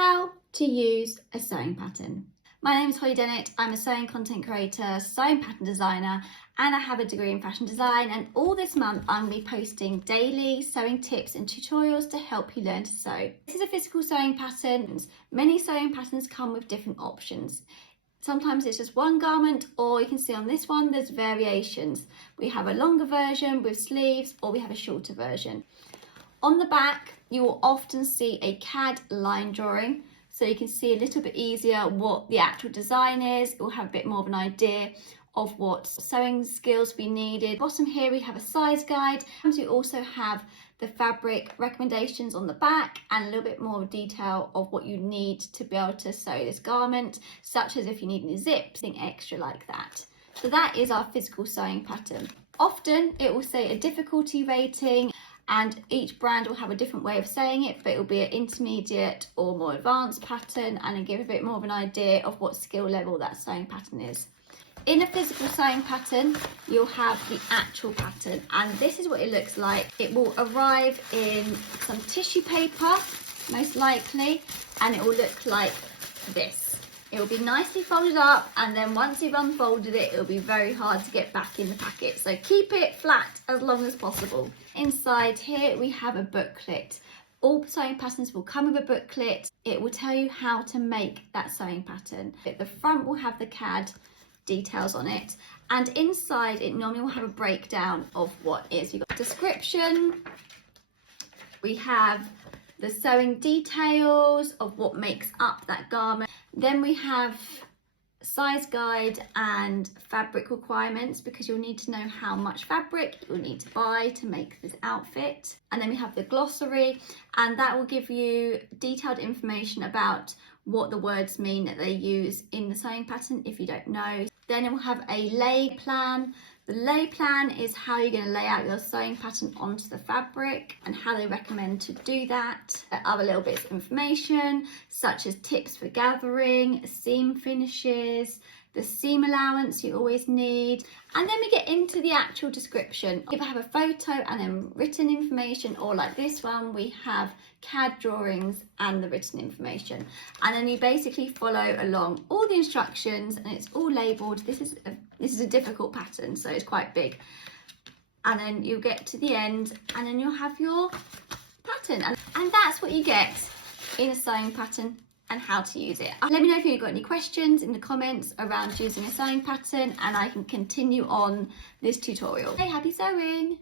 how to use a sewing pattern. My name is Holly Dennett. I'm a sewing content creator, sewing pattern designer, and I have a degree in fashion design. And all this month, I'm going to be posting daily sewing tips and tutorials to help you learn to sew. This is a physical sewing pattern. Many sewing patterns come with different options. Sometimes it's just one garment, or you can see on this one, there's variations. We have a longer version with sleeves, or we have a shorter version. On the back, you will often see a CAD line drawing, so you can see a little bit easier what the actual design is. It will have a bit more of an idea of what sewing skills we needed. Bottom here, we have a size guide. And we also have the fabric recommendations on the back and a little bit more detail of what you need to be able to sew this garment, such as if you need any zips, something extra like that. So that is our physical sewing pattern. Often it will say a difficulty rating, and each brand will have a different way of saying it, but it will be an intermediate or more advanced pattern, and it'll give a bit more of an idea of what skill level that sewing pattern is. In a physical sewing pattern, you'll have the actual pattern, and this is what it looks like. It will arrive in some tissue paper, most likely, and it will look like this. It will be nicely folded up, and then once you've unfolded it, it'll be very hard to get back in the packet. So keep it flat as long as possible. Inside here, we have a booklet. All sewing patterns will come with a booklet. It will tell you how to make that sewing pattern. At the front will have the CAD details on it, and inside it normally will have a breakdown of what is. You've got description, we have the sewing details of what makes up that garment. Then we have size guide and fabric requirements, because you'll need to know how much fabric you'll need to buy to make this outfit. And then we have the glossary, and that will give you detailed information about what the words mean that they use in the sewing pattern if you don't know. Then it will have a lay plan. The lay plan is how you're going to lay out your sewing pattern onto the fabric and how they recommend to do that. Other little bits of information such as tips for gathering, seam finishes, the seam allowance you always need, and then we get into the actual description. Either have a photo and then written information, or like this one, we have CAD drawings and the written information, and then you basically follow along all the instructions, and it's all labelled. This is a difficult pattern, so it's quite big, and then you'll get to the end, and then you'll have your pattern, and that's what you get in a sewing pattern and how to use it. Let me know if you've got any questions in the comments around using a sewing pattern, and I can continue on this tutorial. Hey, happy sewing!